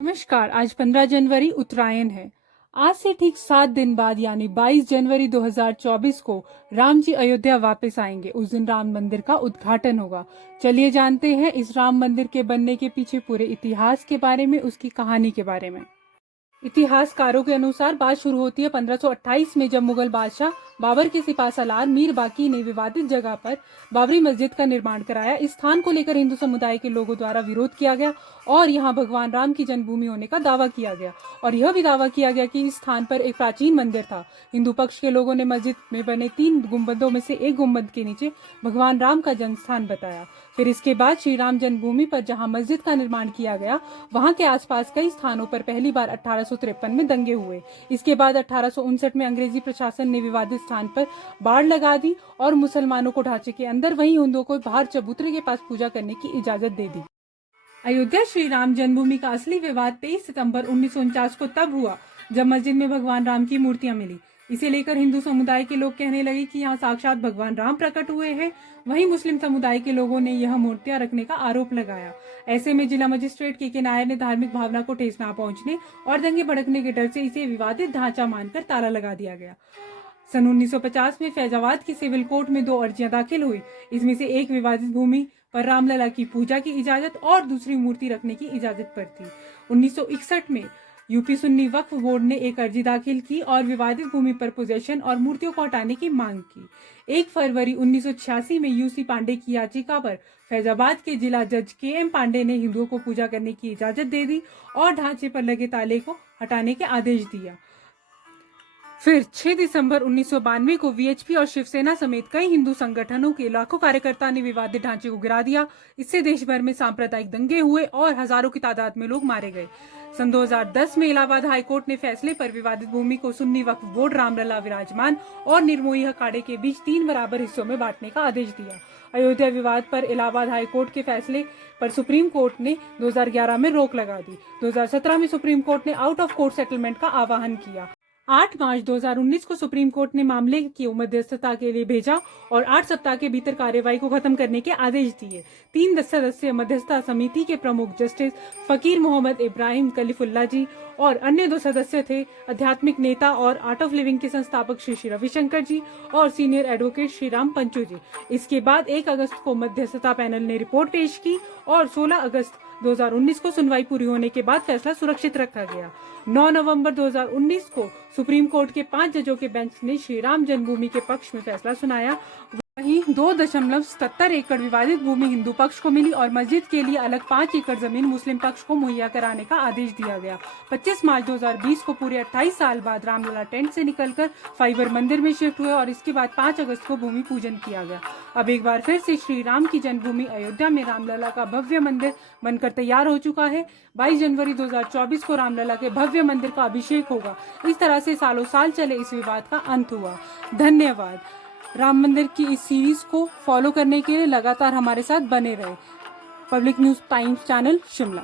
नमस्कार। आज 15 जनवरी उत्तरायण है। आज से ठीक 7 दिन बाद यानी 22 जनवरी 2024 को राम जी अयोध्या वापस आएंगे। उस दिन राम मंदिर का उद्घाटन होगा। चलिए जानते हैं इस राम मंदिर के बनने के पीछे पूरे इतिहास के बारे में, उसकी कहानी के बारे में। इतिहासकारों के अनुसार बात शुरू होती है 1528 में, जब मुगल बादशाह बाबर के सिपा सालार मीर बाकी ने विवादित जगह पर बाबरी मस्जिद का निर्माण कराया। इस स्थान को लेकर हिंदू समुदाय के लोगों द्वारा विरोध किया गया और यहाँ भगवान राम की जन्मभूमि होने का दावा किया गया और यह भी दावा किया गया कि इस स्थान पर एक प्राचीन मंदिर था। हिंदू पक्ष के लोगों ने मस्जिद में बने 3 गुंबदों में से एक गुंबद के नीचे भगवान राम का जन्म स्थान बताया। फिर इसके बाद श्री राम जन्मभूमि पर जहाँ मस्जिद का निर्माण किया गया, वहाँ के आसपास कई स्थानों पर पहली बार 1853 में दंगे हुए। इसके बाद 1859 में अंग्रेजी प्रशासन ने विवादित स्थान पर बाड़ लगा दी और मुसलमानों को ढांचे के अंदर, वहीं हिंदुओं को बाहर चबूतरे के पास पूजा करने की इजाजत दे दी। अयोध्या श्री राम जन्मभूमि का असली विवाद 23 सितंबर 1949 को तब हुआ जब मस्जिद में भगवान राम की मूर्तियां मिली। इसे लेकर हिंदू समुदाय के लोग कहने लगे कि यहाँ साक्षात भगवान राम प्रकट हुए हैं। वहीं मुस्लिम समुदाय के लोगों ने यह मूर्तियां रखने का आरोप लगाया। ऐसे में जिला मजिस्ट्रेट के नायर ने धार्मिक भावना को ठेस न पहुंचने और दंगे भड़कने के डर से इसे विवादित ढांचा मानकर ताला लगा दिया गया। सन 1950 में फैजाबाद की सिविल कोर्ट में 2 अर्जियां दाखिल हुई। इसमें से एक विवादित भूमि पर रामलला की पूजा की इजाजत और दूसरी मूर्ति रखने की इजाजत पर थी। 1961 में यूपी सुन्नी वक्फ बोर्ड ने एक अर्जी दाखिल की और विवादित भूमि पर पोजेशन और मूर्तियों को हटाने की मांग की। 1 फरवरी 1986 में यूसी पांडे की याचिका पर फैजाबाद के जिला जज KM पांडे ने हिंदुओं को पूजा करने की इजाजत दे दी और ढांचे पर लगे ताले को हटाने के आदेश दिया। फिर 6 दिसंबर 1992 को VHP और शिवसेना समेत कई हिंदू संगठनों के लाखों कार्यकर्ता ने विवादित ढांचे को गिरा दिया। इससे देश भर में सांप्रदायिक दंगे हुए और हजारों की तादाद में लोग मारे गए। सन 2010 में इलाहाबाद हाईकोर्ट ने फैसले पर विवादित भूमि को सुन्नी वक्फ बोर्ड, रामलला विराजमान और निर्मोही अखाड़े के बीच 3 बराबर हिस्सों में बांटने का आदेश दिया। अयोध्या विवाद पर इलाहाबाद हाईकोर्ट के फैसले पर सुप्रीम कोर्ट ने 2011 में रोक लगा दी। 2017 में सुप्रीम कोर्ट ने आउट ऑफ कोर्ट सेटलमेंट का आह्वान किया। 8 मार्च 2019 को सुप्रीम कोर्ट ने मामले की मध्यस्थता के लिए भेजा और 8 सप्ताह के भीतर कार्यवाही को खत्म करने के आदेश दिए। 3 सदस्यीय मध्यस्थता समिति के प्रमुख जस्टिस फकीर मोहम्मद इब्राहिम कलीफुल्ला जी और अन्य 2 सदस्य थे आध्यात्मिक नेता और आर्ट ऑफ लिविंग के संस्थापक श्री रविशंकर जी और सीनियर एडवोकेट श्री राम पंचू जी। इसके बाद 1 अगस्त को मध्यस्थता पैनल ने रिपोर्ट पेश की और 16 अगस्त 2019 को सुनवाई पूरी होने के बाद फैसला सुरक्षित रखा गया। 9 नवंबर 2019 को सुप्रीम कोर्ट के 5 जजों के बेंच ने श्री राम जन्मभूमि के पक्ष में फैसला सुनाया। वहीं 2.77 एकड़ विवादित भूमि हिंदू पक्ष को मिली और मस्जिद के लिए अलग 5 एकड़ जमीन मुस्लिम पक्ष को मुहैया कराने का आदेश दिया गया। 25 मार्च 2020 को पूरे 28 साल बाद रामलला टेंट से निकलकर फाइबर मंदिर में शिफ्ट हुए और इसके बाद 5 अगस्त को भूमि पूजन किया गया। अब एक बार फिर से श्री राम की जन्मभूमि अयोध्या में रामलला का भव्य मंदिर बनकर तैयार हो चुका है। 22 जनवरी 2024 को रामलला के भव्य मंदिर का अभिषेक होगा। इस तरह से सालों साल चले इस विवाद का अंत हुआ। धन्यवाद। राम मंदिर की इस सीरीज को फॉलो करने के लिए लगातार हमारे साथ बने रहे। Public news times channel, Shimla.